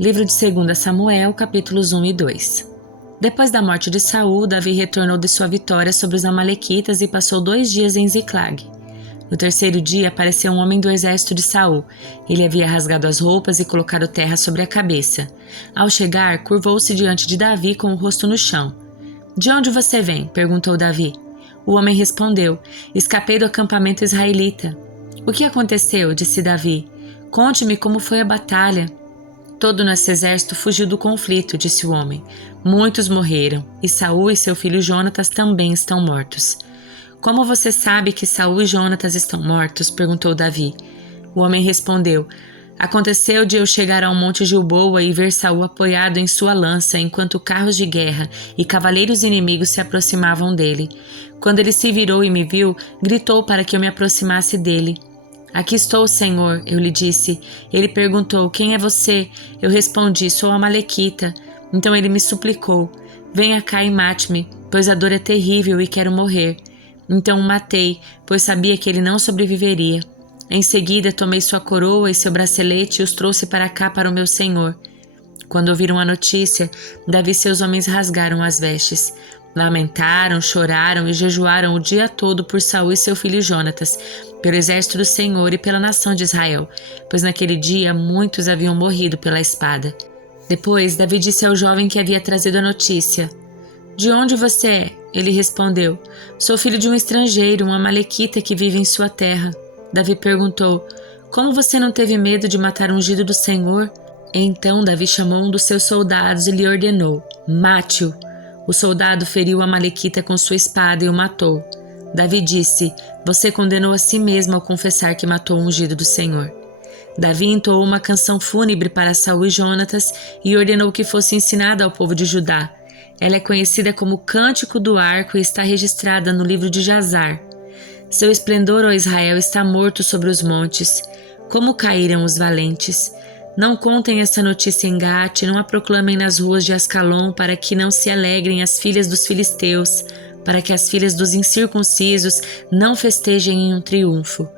Livro de 2 Samuel, capítulos 1 e 2. Depois da morte de Saul, Davi retornou de sua vitória sobre os amalequitas e passou 2 dias em Ziclag. No 3º dia apareceu um homem do exército de Saul. Ele havia rasgado as roupas e colocado terra sobre a cabeça. Ao chegar, curvou-se diante de Davi com o rosto no chão. "De onde você vem?" perguntou Davi. O homem respondeu: "Escapei do acampamento israelita." "O que aconteceu?" disse Davi. "Conte-me como foi a batalha." "Todo nosso exército fugiu do conflito", disse o homem. "Muitos morreram, e Saul e seu filho Jonatas também estão mortos." "Como você sabe que Saul e Jonatas estão mortos?" perguntou Davi. O homem respondeu: "Aconteceu de eu chegar ao monte Gilboa e ver Saul apoiado em sua lança, enquanto carros de guerra e cavaleiros inimigos se aproximavam dele. Quando ele se virou e me viu, gritou para que eu me aproximasse dele. 'Aqui estou, Senhor,' eu lhe disse. Ele perguntou: 'Quem é você?' Eu respondi: 'Sou Amalequita.' Então ele me suplicou: 'Venha cá e mate-me, pois a dor é terrível e quero morrer.' Então o matei, pois sabia que ele não sobreviveria. Em seguida tomei sua coroa e seu bracelete e os trouxe para cá para o meu senhor." Quando ouviram a notícia, Davi e seus homens rasgaram as vestes. Lamentaram, choraram e jejuaram o dia todo por Saul e seu filho Jonatas, pelo exército do Senhor e pela nação de Israel, pois naquele dia muitos haviam morrido pela espada. Depois Davi disse ao jovem que havia trazido a notícia: "De onde você é?" Ele respondeu: "Sou filho de um estrangeiro, um amalequita que vive em sua terra." Davi perguntou: "Como você não teve medo de matar o ungido do Senhor?" Então Davi chamou um dos seus soldados e lhe ordenou: "Mate-o." O soldado feriu o amalequita com sua espada e o matou. Davi disse: "Você condenou a si mesmo ao confessar que matou o ungido do Senhor." Davi entoou uma canção fúnebre para Saul e Jonatas e ordenou que fosse ensinada ao povo de Judá. Ela é conhecida como Cântico do Arco e está registrada no livro de Jazar. "Seu esplendor, ó Israel, está morto sobre os montes. Como caíram os valentes! Não contem essa notícia em Gate, não a proclamem nas ruas de Ascalon, para que não se alegrem as filhas dos filisteus, para que as filhas dos incircuncisos não festejem em um triunfo.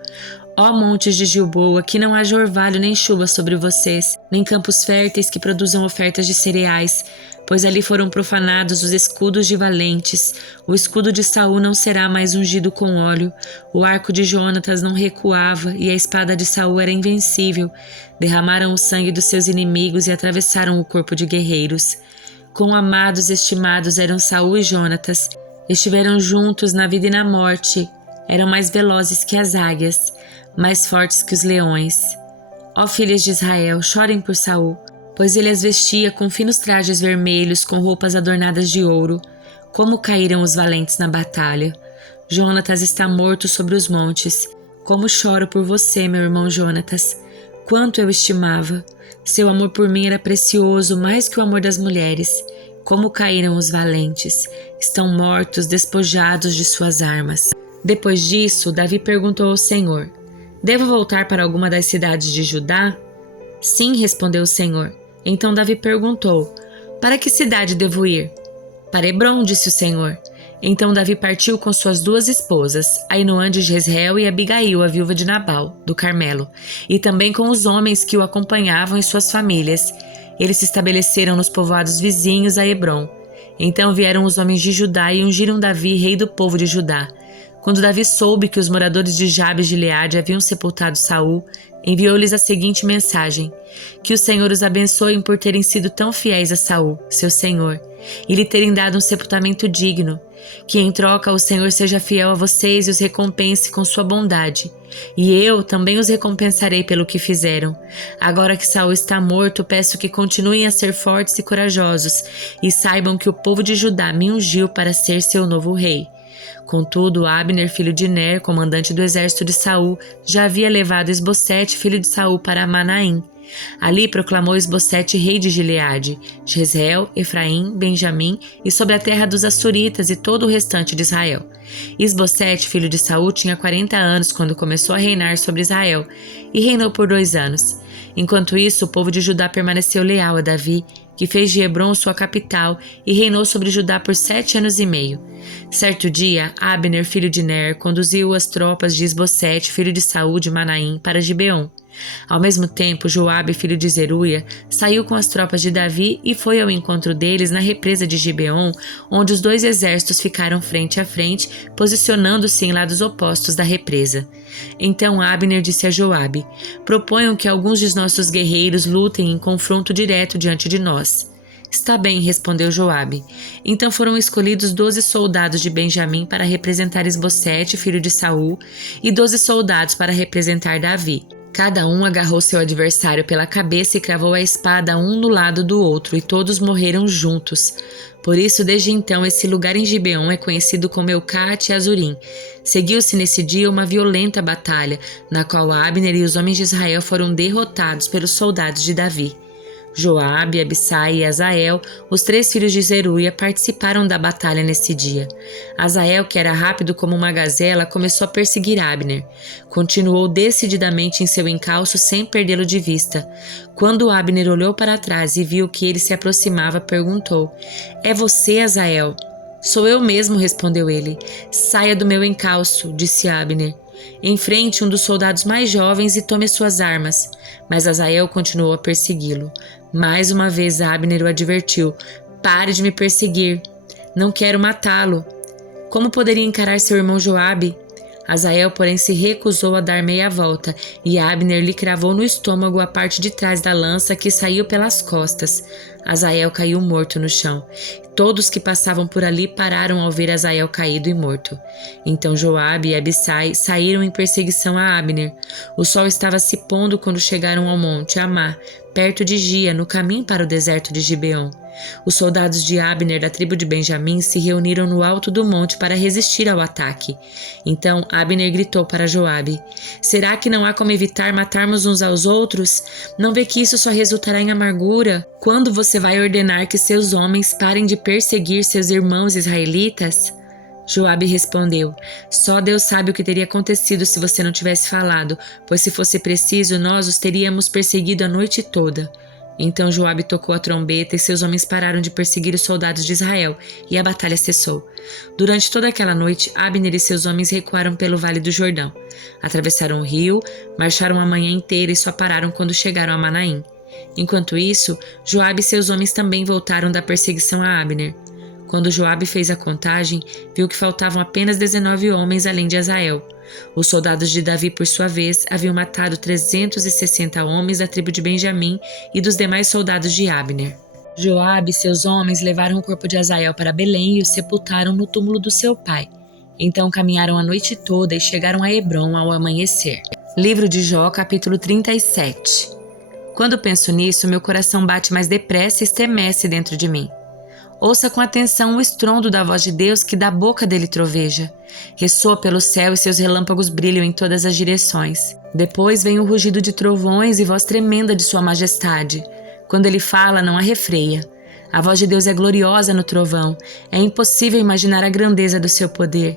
Ó montes de Gilboa, que não haja orvalho nem chuva sobre vocês, nem campos férteis que produzam ofertas de cereais, pois ali foram profanados os escudos de valentes. O escudo de Saul não será mais ungido com óleo, o arco de Jonatas não recuava e a espada de Saul era invencível. Derramaram o sangue dos seus inimigos e atravessaram o corpo de guerreiros. Quão amados e estimados eram Saul e Jonatas. Estiveram juntos na vida e na morte. Eram mais velozes que as águias, mais fortes que os leões. Ó filhas de Israel, chorem por Saul, pois ele as vestia com finos trajes vermelhos, com roupas adornadas de ouro. Como caíram os valentes na batalha! Jonatas está morto sobre os montes. Como choro por você, meu irmão Jonatas! Quanto eu estimava! Seu amor por mim era precioso, mais que o amor das mulheres. Como caíram os valentes! Estão mortos, despojados de suas armas." Depois disso, Davi perguntou ao Senhor: "Devo voltar para alguma das cidades de Judá?" "Sim", respondeu o Senhor. Então Davi perguntou: "Para que cidade devo ir?" "Para Hebrom", disse o Senhor. Então Davi partiu com suas 2 esposas, Ainoã de Jezreel e Abigail, a viúva de Nabal, do Carmelo, e também com os homens que o acompanhavam e suas famílias. Eles se estabeleceram nos povoados vizinhos a Hebrom. Então vieram os homens de Judá e ungiram Davi, rei do povo de Judá. Quando Davi soube que os moradores de Jabes de Gileade haviam sepultado Saul, enviou-lhes a seguinte mensagem: "Que o Senhor os abençoe por terem sido tão fiéis a Saul, seu senhor, e lhe terem dado um sepultamento digno. Que em troca o Senhor seja fiel a vocês e os recompense com sua bondade. E eu também os recompensarei pelo que fizeram. Agora que Saul está morto, peço que continuem a ser fortes e corajosos, e saibam que o povo de Judá me ungiu para ser seu novo rei." Contudo, Abner, filho de Ner, comandante do exército de Saul, já havia levado Isbosete, filho de Saul, para Manaim. Ali proclamou Isbosete rei de Gileade, Jezreel, Efraim, Benjamim e sobre a terra dos Assuritas e todo o restante de Israel. Isbosete, filho de Saul, tinha 40 anos quando começou a reinar sobre Israel e reinou por 2 anos. Enquanto isso, o povo de Judá permaneceu leal a Davi, que fez de Hebrom sua capital e reinou sobre Judá por 7 anos e meio. Certo dia, Abner, filho de Ner, conduziu as tropas de Isbosete, filho de Saul, de Manaim, para Gibeon. Ao mesmo tempo, Joabe, filho de Zeruia, saiu com as tropas de Davi e foi ao encontro deles na represa de Gibeon, onde os dois exércitos ficaram frente a frente, posicionando-se em lados opostos da represa. Então Abner disse a Joabe: proponham que alguns de nossos guerreiros lutem em confronto direto diante de nós. Está bem, respondeu Joabe. Então foram escolhidos 12 soldados de Benjamim para representar Esbocete, filho de Saul, e 12 soldados para representar Davi. Cada um agarrou seu adversário pela cabeça e cravou a espada um no lado do outro, e todos morreram juntos. Por isso, desde então, esse lugar em Gibeon é conhecido como Eucate Azurim. Seguiu-se nesse dia uma violenta batalha, na qual Abner e os homens de Israel foram derrotados pelos soldados de Davi. Joabe, Abissai e Azael, os 3 filhos de Zeruia, participaram da batalha nesse dia. Azael, que era rápido como uma gazela, começou a perseguir Abner. Continuou decididamente em seu encalço sem perdê-lo de vista. Quando Abner olhou para trás e viu que ele se aproximava, perguntou: "É você, Azael?" "Sou eu mesmo", respondeu ele. "Saia do meu encalço", disse Abner. "Enfrente um dos soldados mais jovens e tome suas armas." Mas Azael continuou a persegui-lo. Mais uma vez Abner o advertiu: "Pare de me perseguir. Não quero matá-lo." Como poderia encarar seu irmão Joabe? Azael, porém, se recusou a dar meia volta, e Abner lhe cravou no estômago a parte de trás da lança, que saiu pelas costas. Azael caiu morto no chão. Todos que passavam por ali pararam ao ver Azael caído e morto. Então Joabe e Abissai saíram em perseguição a Abner. O sol estava se pondo quando chegaram ao monte Amá, perto de Gia, no caminho para o deserto de Gibeon. Os soldados de Abner da tribo de Benjamim se reuniram no alto do monte para resistir ao ataque. Então Abner gritou para Joabe: "Será que não há como evitar matarmos uns aos outros? Não vê que isso só resultará em amargura? Quando você vai ordenar que seus homens parem de perseguir seus irmãos israelitas?" Joabe respondeu: "Só Deus sabe o que teria acontecido se você não tivesse falado, pois se fosse preciso, nós os teríamos perseguido a noite toda." Então Joabe tocou a trombeta e seus homens pararam de perseguir os soldados de Israel, e a batalha cessou. Durante toda aquela noite, Abner e seus homens recuaram pelo Vale do Jordão. Atravessaram o rio, marcharam a manhã inteira e só pararam quando chegaram a Manaim. Enquanto isso, Joabe e seus homens também voltaram da perseguição a Abner. Quando Joabe fez a contagem, viu que faltavam apenas 19 homens além de Azael. Os soldados de Davi, por sua vez, haviam matado 360 homens da tribo de Benjamim e dos demais soldados de Abner. Joabe e seus homens levaram o corpo de Azael para Belém e o sepultaram no túmulo do seu pai. Então caminharam a noite toda e chegaram a Hebrom ao amanhecer. Livro de Jó, capítulo 37. Quando penso nisso, meu coração bate mais depressa e estremece dentro de mim. Ouça com atenção o estrondo da voz de Deus que da boca dele troveja. Ressoa pelo céu e seus relâmpagos brilham em todas as direções. Depois vem o rugido de trovões e voz tremenda de sua majestade. Quando ele fala, não arrefreia. A voz de Deus é gloriosa no trovão. É impossível imaginar a grandeza do seu poder.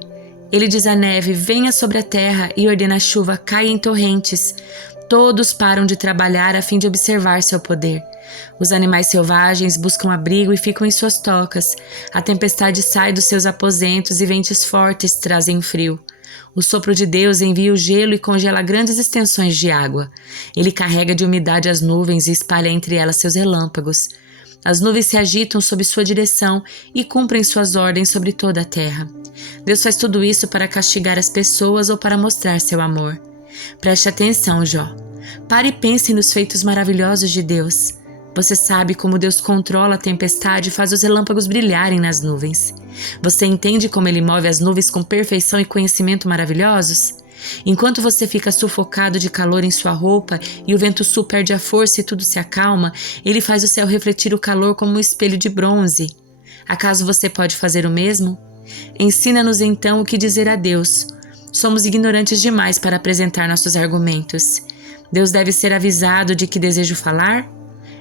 Ele diz à neve: venha sobre a terra, e ordena a chuva: caia em torrentes. Todos param de trabalhar a fim de observar seu poder. Os animais selvagens buscam abrigo e ficam em suas tocas. A tempestade sai dos seus aposentos e ventos fortes trazem frio. O sopro de Deus envia o gelo e congela grandes extensões de água. Ele carrega de umidade as nuvens e espalha entre elas seus relâmpagos. As nuvens se agitam sob sua direção e cumprem suas ordens sobre toda a terra. Deus faz tudo isso para castigar as pessoas ou para mostrar seu amor. Preste atenção, Jó. Pare e pense nos feitos maravilhosos de Deus. Você sabe como Deus controla a tempestade e faz os relâmpagos brilharem nas nuvens. Você entende como Ele move as nuvens com perfeição e conhecimento maravilhosos? Enquanto você fica sufocado de calor em sua roupa e o vento sul perde a força e tudo se acalma, Ele faz o céu refletir o calor como um espelho de bronze. Acaso você pode fazer o mesmo? Ensina-nos então o que dizer a Deus. Somos ignorantes demais para apresentar nossos argumentos. Deus deve ser avisado de que desejo falar?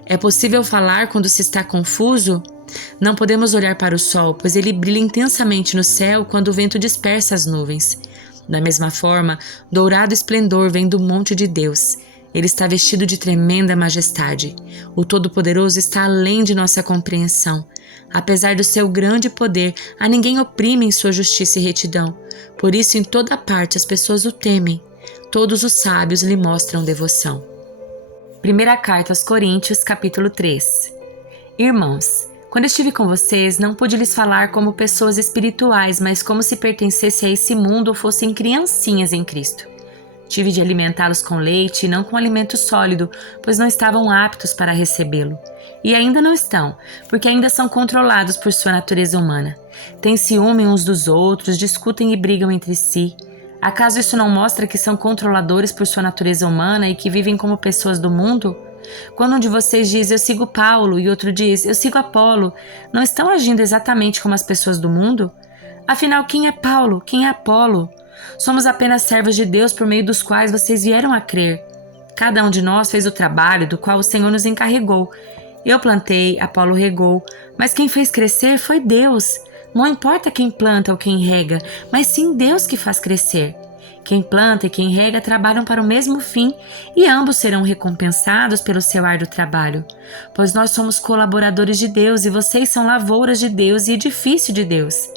É possível falar quando se está confuso? Não podemos olhar para o sol, pois ele brilha intensamente no céu quando o vento dispersa as nuvens. Da mesma forma, dourado esplendor vem do monte de Deus. Ele está vestido de tremenda majestade. O Todo-Poderoso está além de nossa compreensão. Apesar do seu grande poder, a ninguém oprime em sua justiça e retidão. Por isso, em toda parte, as pessoas o temem. Todos os sábios lhe mostram devoção. Primeira carta aos Coríntios, capítulo 3. Irmãos, quando estive com vocês, não pude lhes falar como pessoas espirituais, mas como se pertencesse a esse mundo ou fossem criancinhas em Cristo. Tive de alimentá-los com leite e não com alimento sólido, pois não estavam aptos para recebê-lo. E ainda não estão, porque ainda são controlados por sua natureza humana. Têm ciúme uns dos outros, discutem e brigam entre si. Acaso isso não mostra que são controladores por sua natureza humana e que vivem como pessoas do mundo? Quando um de vocês diz, eu sigo Paulo, e outro diz, eu sigo Apolo, não estão agindo exatamente como as pessoas do mundo? Afinal, quem é Paulo? Quem é Apolo? Somos apenas servos de Deus por meio dos quais vocês vieram a crer. Cada um de nós fez o trabalho do qual o Senhor nos encarregou. Eu plantei, Apolo regou, mas quem fez crescer foi Deus. Não importa quem planta ou quem rega, mas sim Deus que faz crescer. Quem planta e quem rega trabalham para o mesmo fim e ambos serão recompensados pelo seu árduo trabalho. Pois nós somos colaboradores de Deus e vocês são lavouras de Deus e edifício de Deus.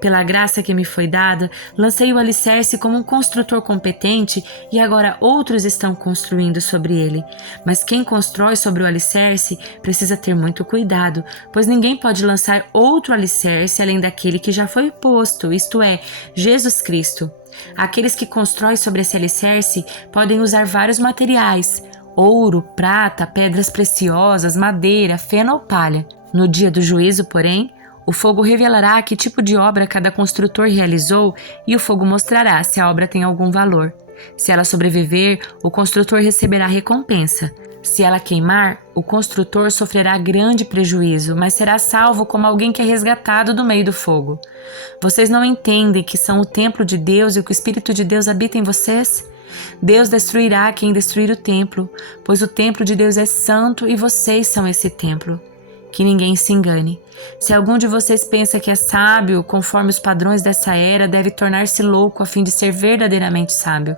Pela graça que me foi dada, lancei o alicerce como um construtor competente e agora outros estão construindo sobre ele. Mas quem constrói sobre o alicerce precisa ter muito cuidado, pois ninguém pode lançar outro alicerce além daquele que já foi posto, isto é, Jesus Cristo. Aqueles que constroem sobre esse alicerce podem usar vários materiais: ouro, prata, pedras preciosas, madeira, feno ou palha. No dia do juízo, porém, o fogo revelará que tipo de obra cada construtor realizou e o fogo mostrará se a obra tem algum valor. Se ela sobreviver, o construtor receberá recompensa. Se ela queimar, o construtor sofrerá grande prejuízo, mas será salvo como alguém que é resgatado do meio do fogo. Vocês não entendem que são o templo de Deus e que o Espírito de Deus habita em vocês? Deus destruirá quem destruir o templo, pois o templo de Deus é santo e vocês são esse templo. Que ninguém se engane. Se algum de vocês pensa que é sábio, conforme os padrões dessa era, deve tornar-se louco a fim de ser verdadeiramente sábio.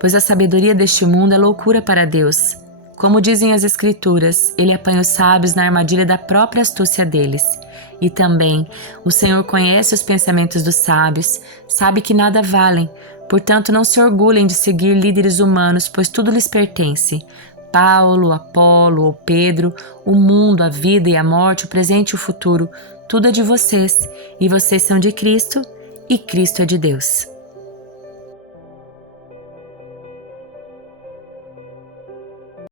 Pois a sabedoria deste mundo é loucura para Deus. Como dizem as Escrituras, ele apanha os sábios na armadilha da própria astúcia deles. E também, o Senhor conhece os pensamentos dos sábios, sabe que nada valem. Portanto, não se orgulhem de seguir líderes humanos, pois tudo lhes pertence. Paulo, Apolo ou Pedro, o mundo, a vida e a morte, o presente e o futuro, tudo é de vocês, e vocês são de Cristo, e Cristo é de Deus.